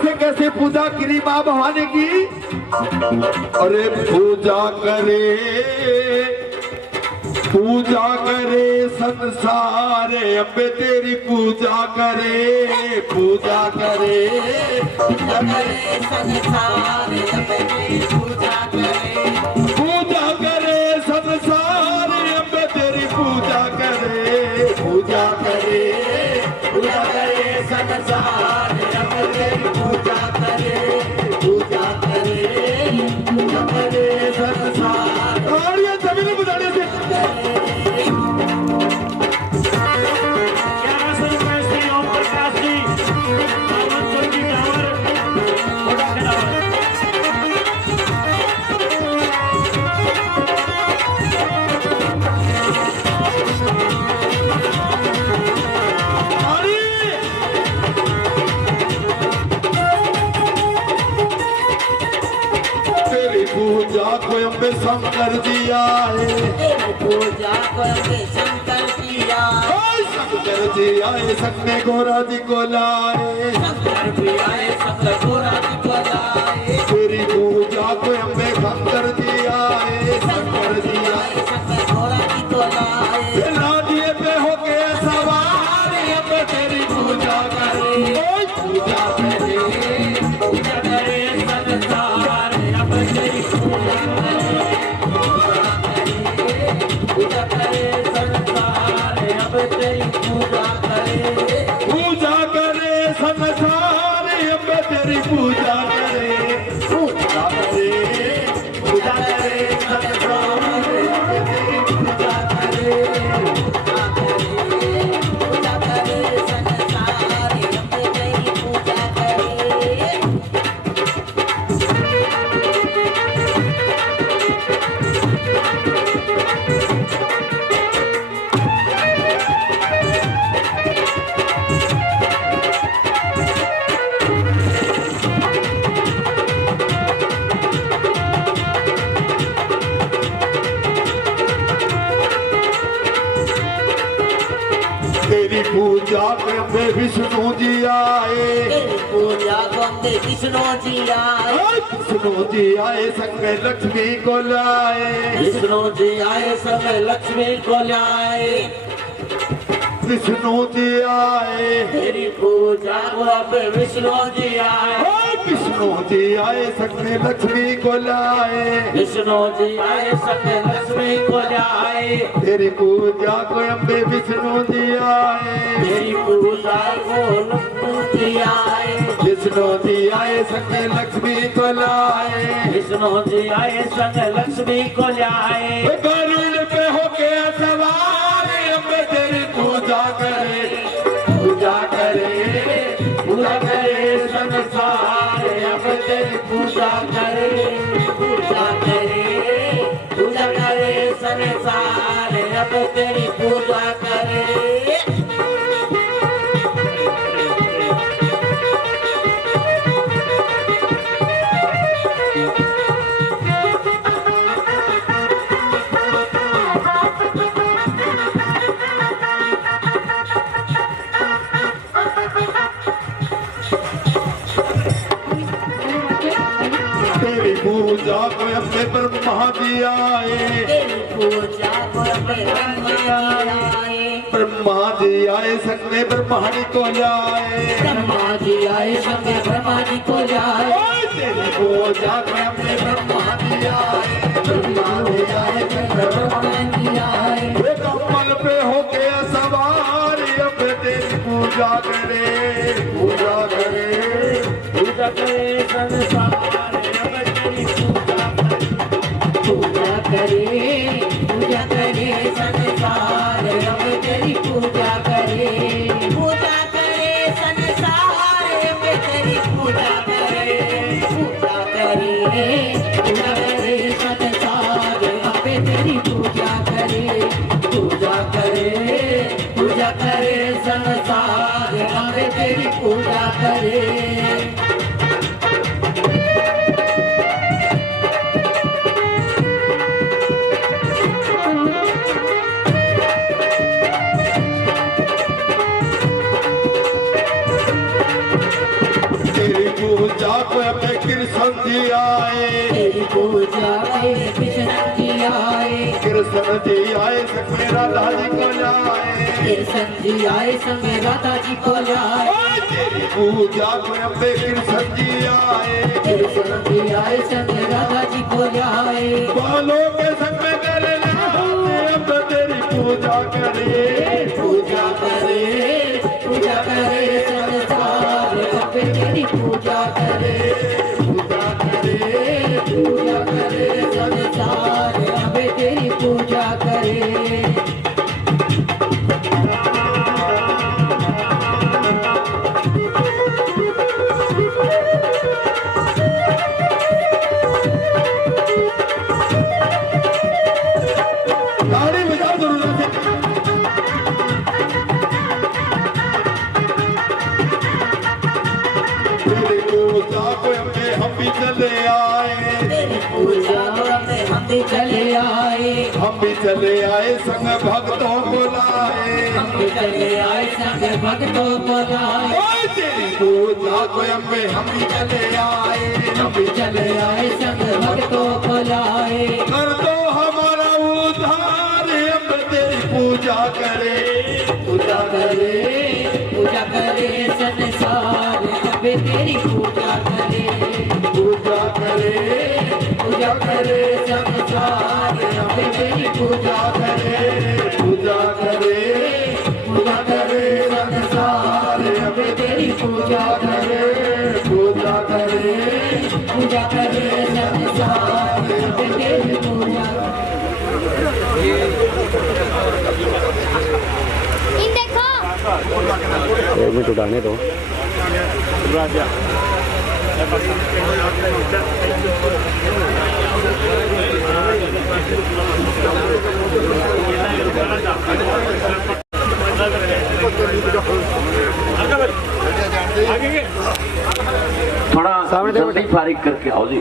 कैसे कैसे पूजा करी माँ भवानी की। अरे पूजा करे संसार, अम्बे तेरी पूजा करे संसार, अम्बे तेरी पूजा करे संसार, अम्बे तेरी पूजा करे संसार, अम्बे तेरी पूजा करे संसार। और ये सभी ने बुझाने से पूजा को अम्बे शंकर जी आए, पूजा को अम्बे शंकर जी आए, शंकर जी आए सकने गोरा जी को लाए, शंकर भी आए सकने गोरा जी को लाए। तेरी पूजा को अम्बे शंकर जी आए, शंकर जी आए सकने गोरा जी को लाए। लादिए पे होके सवार, अम्बे तेरी पूजा करे संसार, अम्बे तेरी पूजा करे संसार, अब तेरी पूजा करे संसार, अब तेरी पूजा करे संसार, अब तेरी पूजा करे। तेरी पूजा में विष्णु जी आए, तेरी पूजा में विष्णु जी आए, विष्णु जी आए संग में लक्ष्मी को लाए, विष्णु जी आए संग में लक्ष्मी को लाए। विष्णु जी आए तेरी पूजा में विष्णु जी आए, विष्णु जी आए संग में लक्ष्मी को लाए, विष्णु जी आए संग में लक्ष्मी को लाए। तेरी पूजा को अम्बे विष्णु जी आए, तेरी पूजा को लक्ष्मी जी आए, विष्णु जी आए संग में लक्ष्मी को लाए, विष्णु जी आए संग लक्ष्मी को लाए। गरुड़ पे होके सवार, अम्बे तेरी पूजा करे संसार, अब तेरी पूजा करे संसार, अब तेरी पूजा करे। तेरी पूजा को अपने ब्रह्मा जी आए, तेरी पूजा को अपने ब्रह्मा जी आए संग में ब्रह्माणी को लाए, ब्रह्मा जी आए संग में ब्रह्माणी को लाए। तेरी पूजा को अपने ब्रह्मा जी आए, ब्रह्मा जी आए संग में ब्रह्माणी आए। कमल पे होके सवार, अब तेरी पूजा करे संसार, पूजा करे संसार, अब तेरी पूजा करे संसार, अब तेरी पूजा करे संसार, अब तेरी पूजा करे संसार, अब तेरी पूजा करे। पूजा को अबे कृष्ण जी आए, तेरी पूजा पे कृष्ण जी आए, कृष्ण जी आए संग राधा जी को लाए, कृष्ण जी आए संग राधा जी को लाए, तेरी पूजा को अबे कृष्ण जी आए, कृष्ण जी आए संग राधा जी को लाए, बालों के संग में गले लगाते अब तेरी पूजा करे, पूजा करे संसार अब तेरी पूजा करे, पूजा करे संसार अब तेरी पूजा करे। ताली बजाओ जरूर से। तेरी पूजा को अबे हम भी चले आए, तेरी पूजा में हम भी चले आए, हम भी चले आए संग भक्तों को लाए, हम भी चले आए संग भक्तों को लाए, ओए तेरी पूजा को अबे हम भी चले आए, हम भी चले आए संग भक्तों को लाए, कर दो हमारा उद्धार अब तेरी पूजा करे, पूजा करे संसार अब तेरी पूजा करे, पूजा करे संसार अब तेरी पूजा करे, पूजा करे संसार अब तेरी पूजा करे, पूजा करे संसार अब तेरी पूजा इन देखो एक मिनट उड़ाने दो। थोड़ा जल्दी फारिग करके आओ जी।